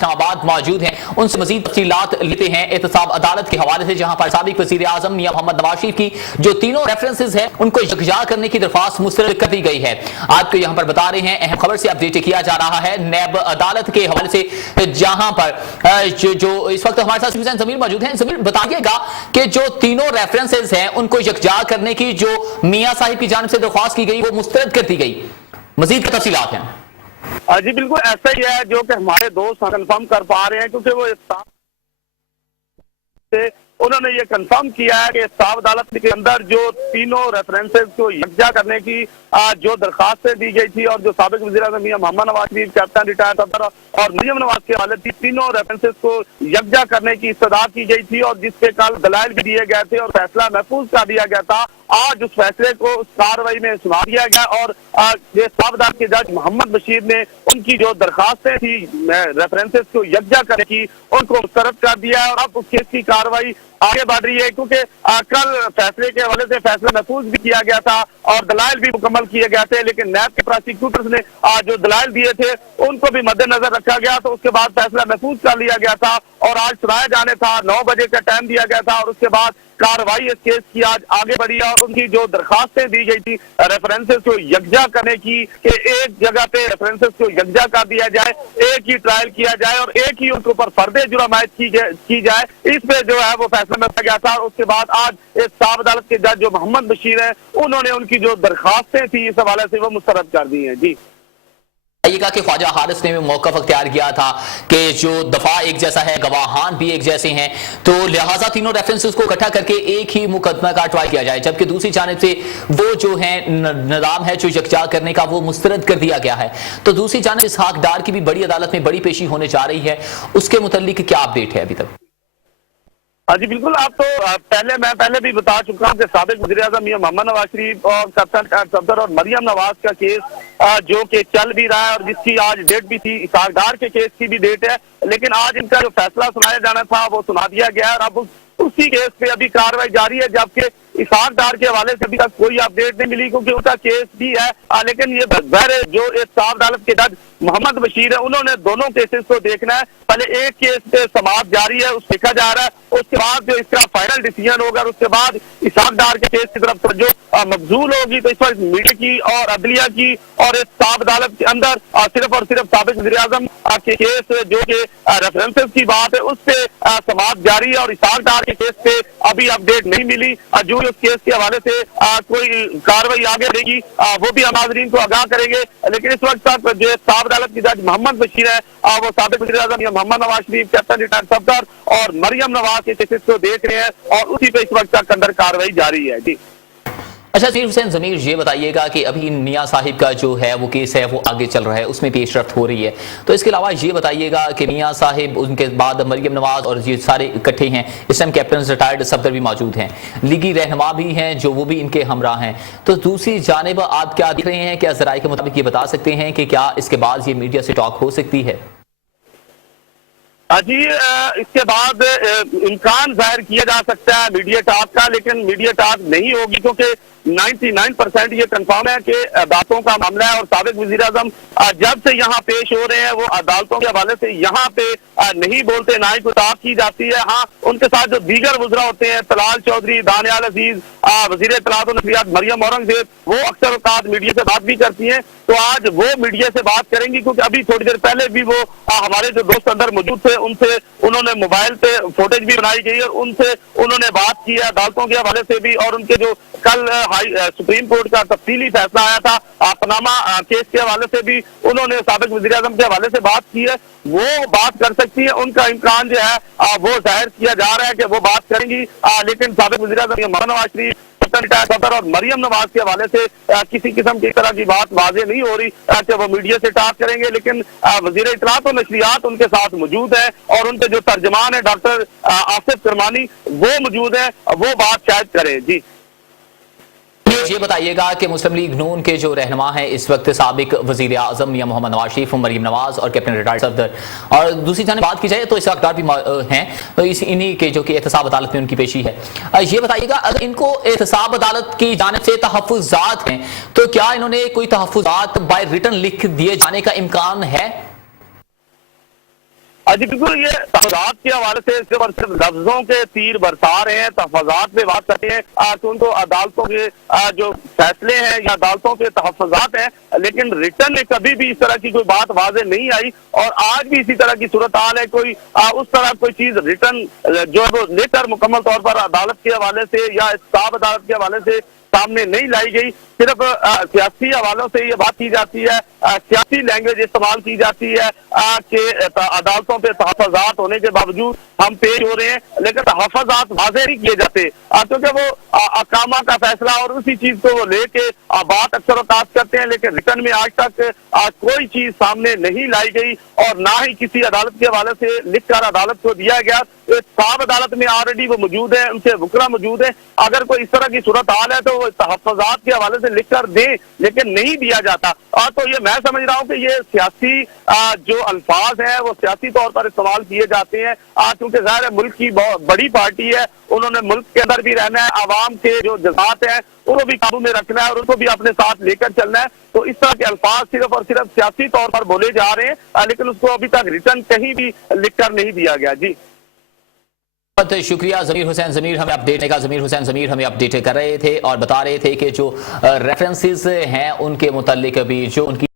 इस्लामाबाद मौजूद हैं, उनसे मजीद तफसीलात लेते हैं एहतसाब अदालत के हवाले से, जहां पर साबिक वज़ीर आज़म मियां मोहम्मद नवाज शरीफ की जो तीनों रेफरेंसेस हैं उनको यकजा करने की दरख्वास्त मुस्तरद कर दी गई है। आपको यहां पर बता रहे हैं, अहम खबर से अपडेट किया जा रहा है नैब अदालत के हवाले से, जहां पर जो इस वक्त हमारे साथ हुसैन ज़मीर मौजूद हैं। ज़मीर, बताइएगा कि जो तीनों रेफरेंसेस हैं उनको यकजा करने की जो मियां साहिब की जानिब से दरख्वास्त की गई वो मुस्तरद कर दी गई, मजीद की तफसीलात हैं? जी बिल्कुल ऐसा ही है जो कि हमारे दोस्त कंफर्म कर पा रहे हैं, क्योंकि वो उन्होंने ये कंफर्म किया है कि साफ अदालत के अंदर जो तीनों रेफरेंसेस को यकजा करने की जो दरखास्तें दी गई थी और जो साबिक वज़ीर आज़म मियां मोहम्मद नवाज शरीफ, कैप्टन रिटायर्ड सदर और मरियम नवाज के हवाले थी, तीनों रेफरेंसेस को यकजा करने की इस्तदा की गई थी और जिसके कल दलाइल भी दिए गए थे और फैसला महफूज कर दिया गया था। आज उस फैसले को उस कार्रवाई में सुना दिया गया और साफ अदालत के जज मोहम्मद बशीर ने उनकी जो दरखास्तें थी रेफरेंसेस को यकजा करने की उनको मुस्तरद कर दिया है और अब उस केस की कार्रवाई आगे बढ़ रही है, क्योंकि कल फैसले के हवाले से फैसला महफूज भी किया गया था और दलाइल भी मुकम्मल किए गए थे, लेकिन नैब के प्रोसिक्यूटर्स ने जो दलाइल दिए थे उनको भी मद्देनजर रखा गया, तो उसके बाद फैसला महफूज कर लिया गया था और आज सुनाया जाने था। 9 बजे का टाइम दिया गया था और उसके बाद कार्रवाई इस केस की आज आगे बढ़ी है और उनकी जो दरखास्तें दी गई थी रेफरेंसेस को यकजा करने की, कि एक जगह पे रेफरेंसेस को यकजा कर दिया जाए, एक ही ट्रायल किया जाए और एक ही उनके ऊपर फर्दे जुर्म आयद की जाए, इस पे जो है वो फैसला में गया था। और उसके बाद आज इस साफ अदालत के जज जो मोहम्मद बशीर है उन्होंने उनकी जो दरखास्तें थी इस हवाले से वो मुस्तरद कर दी है। जी कि ख्वाजा हारिस ने भी मौक़िफ़ अख्तियार किया था कि जो दफा एक जैसा है, गवाहान भी एक जैसे हैं, तो लिहाजा तीनों रेफरेंसेस को इकट्ठा करके एक ही मुकदमा का ट्रायल किया जाए, जबकि दूसरी जानिब से वो जो है निज़ाम है जो यकजा करने का वो मुस्तरद कर दिया गया है। तो दूसरी जानिब इसहाक डार की भी बड़ी अदालत में बड़ी पेशी होने जा रही है, उसके मुतल्लिक क्या अपडेट है अभी तक? जी बिल्कुल, आप तो मैं पहले भी बता चुका हूँ कि साबिक वज़ीर आज़म मियां मोहम्मद नवाज शरीफ और कैप्टन सफदर और मरियम नवाज का केस जो कि चल भी रहा है और जिसकी आज डेट भी थी, इसहाक डार के केस की भी डेट है, लेकिन आज इनका जो फैसला सुनाया जाना था वो सुना दिया गया है और अब उसी केस पे अभी कार्रवाई जारी है, जबकि इसहाक डार के हवाले से अभी तक कोई अपडेट नहीं मिली क्योंकि उनका केस भी है, लेकिन ये बहर जो इस साफ अदालत के जज मोहम्मद बशीर है उन्होंने दोनों केसेस को देखना है। पहले एक केस पे समाप्त जारी है, उस देखा जा रहा है, उसके बाद जो इसका फाइनल डिसीजन होगा उसके बाद इसहाक डार के केस की तरफ जो मबजूल होगी। तो इस वक्त मीडिया की और अदलिया की और इस साफ अदालत के अंदर सिर्फ और सिर्फ साबिक वज़ीर आज़म के केस जो कि रेफरेंसेस की बात है उस पे समाप्त जारी है और इसहाक डार के केस पे अभी अपडेट नहीं मिली। जो उस केस के हवाले से कोई कार्रवाई आगे रहेगी वो भी हम नाज़रीन को आगाह करेंगे, लेकिन इस वक्त तक जो साफ अदालत की जज मोहम्मद बशीर है वो साबिक वज़ीर आज़म मोहम्मद नवाज शरीफ, कैप्टन रिटायर्ड सफदर और मरियम नवाज के केसेस को देख रहे हैं और उसी पे इस वक्त तक अंदर कार्रवाई जारी है। जी अच्छा हुसैन ज़मीर, ये बताइएगा कि अभी मियां साहिब का जो है वो केस है वो आगे चल रहा है, उसमें पेशरफ्त हो रही है, तो इसके अलावा ये बताइएगा कि मियां साहिब, उनके बाद मरियम नवाज और ये सारे इकट्ठे हैं, इस टाइम कैप्टन रिटायर्ड सफदर भी मौजूद हैं, लीगी रहनुमा भी हैं जो वो भी इनके हमरा हैं, तो दूसरी जानिब आप क्या देख रहे हैं? क्या ज़राए के मुताबिक ये बता सकते हैं कि क्या इसके बाद ये मीडिया से टॉक हो सकती है? जी इसके बाद इम्कान जाहिर किया जा सकता है मीडिया टॉक का, लेकिन मीडिया टॉक नहीं होगी क्योंकि 99% ये कंफर्म है कि अदालतों का मामला है और साबिक वज़ीर आज़म जब से यहाँ पेश हो रहे हैं वो अदालतों के हवाले से यहाँ पे नहीं बोलते, ना ही कोई ताक की जाती है। हाँ, उनके साथ जो दीगर वज़रा होते हैं, तलाल चौधरी, दानियाल अजीज, वज़ीर इत्तलात और नशरियात मरियम औरंगज़ेब, वो अक्सर औकात मीडिया से बात भी करती हैं, तो आज वो मीडिया से बात करेंगी क्योंकि अभी थोड़ी देर पहले भी वो हमारे जो दोस्त अंदर मौजूद थे उनसे उन्होंने मोबाइल पे फुटेज भी बनाई गई और उनसे उन्होंने बात की है अदालतों के हवाले से भी, और उनके जो कल सुप्रीम कोर्ट का तफसीली फैसला आया था पनामा केस के हवाले से भी उन्होंने साबिक वज़ीर आज़म के हवाले से बात की है, वो बात कर सकती है, उनका इम्कान जो है वो जाहिर किया जा रहा है कि वो बात करेंगी, लेकिन साबिक वज़ीर आज़म मोहम्मद नवाज शरीफ, सफदर और मरियम नवाज के हवाले से किसी किस्म की तरह की बात वाज़ेह नहीं हो रही कि वो मीडिया से टॉक करेंगे, लेकिन वज़ीर इत्तलात और नशरियात उनके साथ मौजूद है और उनके जो तर्जमान है डॉक्टर आसिफ करमानी वो मौजूद है, वो बात शायद करें। जी ये बताइएगा कि मुस्लिम लीग नून के जो रहनुमा हैं इस वक्त साबिक वज़ीर आज़म मियां मोहम्मद नवाज शरीफ, मरियम नवाज और कैप्टन रिटायर्ड सफदर, और दूसरी जानिब बात की जाए तो इसहाक डार भी हैं, तो इन्हीं के जो कि एहतसाब अदालत में उनकी पेशी है। ये बताइएगा अगर इनको एहतसाब अदालत की जानिब से तहफ़्फ़ुज़ात हैं तो क्या इन्होंने कोई तहफ़्फ़ुज़ात बाय रिटन लिख दिए जाने का इम्कान है? जी बिल्कुल, ये तहफात के हवाले से सिर्फ और सिर्फ लफ्जों के तीर बरसा रहे हैं, तहफात पे बात करते हैं तो उनको अदालतों के जो फैसले हैं या अदालतों के तहफात हैं, लेकिन रिटर्न में कभी भी इस तरह की कोई बात वाजे नहीं आई और आज भी इसी तरह की सूरत हाल है। कोई उस तरह कोई चीज रिटर्न जो है वो लेकर मुकम्मल तौर पर अदालत के हवाले से या साहब अदालत के हवाले से सामने नहीं लाई गई। सिर्फ सियासी हवालों से ये बात की जाती है, सियासी लैंग्वेज इस्तेमाल की जाती है कि अदालतों पे तहफात होने के बावजूद हम पेश हो रहे हैं, लेकिन तहफात वाज़ेह नहीं किए जाते क्योंकि वो अकामा का फैसला और उसी चीज को वो लेके बात अक्सर औकात करते हैं, लेकिन रिटर्न में आज तक कोई चीज सामने नहीं लाई गई और ना ही किसी अदालत के हवाले से लिखकर अदालत को दिया गया। साहब अदालत में ऑलरेडी वो मौजूद है, उनसे वकला मौजूद है। अगर कोई इस तरह की सूरत हाल है तो वो तहफात के हवाले से लिखकर दे, लेकिन नहीं दिया जाता। तो ये मैं समझ रहा हूँ कि ये सियासी जो अल्फाज है वो सियासी तौर पर इस्तेमाल किए जाते हैं क्योंकि ज़ाहिर है मुल्क की बहुत बड़ी पार्टी है, उन्होंने मुल्क के अंदर भी रहना है, आवाम के जो जज्बात हैं उनको भी काबू में रखना है और उनको भी अपने साथ लेकर चलना है। तो इस तरह के अल्फाज सिर्फ और सिर्फ सियासी तौर पर बोले जा रहे हैं, लेकिन उसको अभी तक रिटर्न कहीं भी लिखकर नहीं दिया गया। जी बहुत शुक्रिया जमीर हुसैन। जमीर हमें अपडेट कर रहे थे और बता रहे थे कि जो रेफरेंसेस हैं उनके मुतालिक भी जो उनकी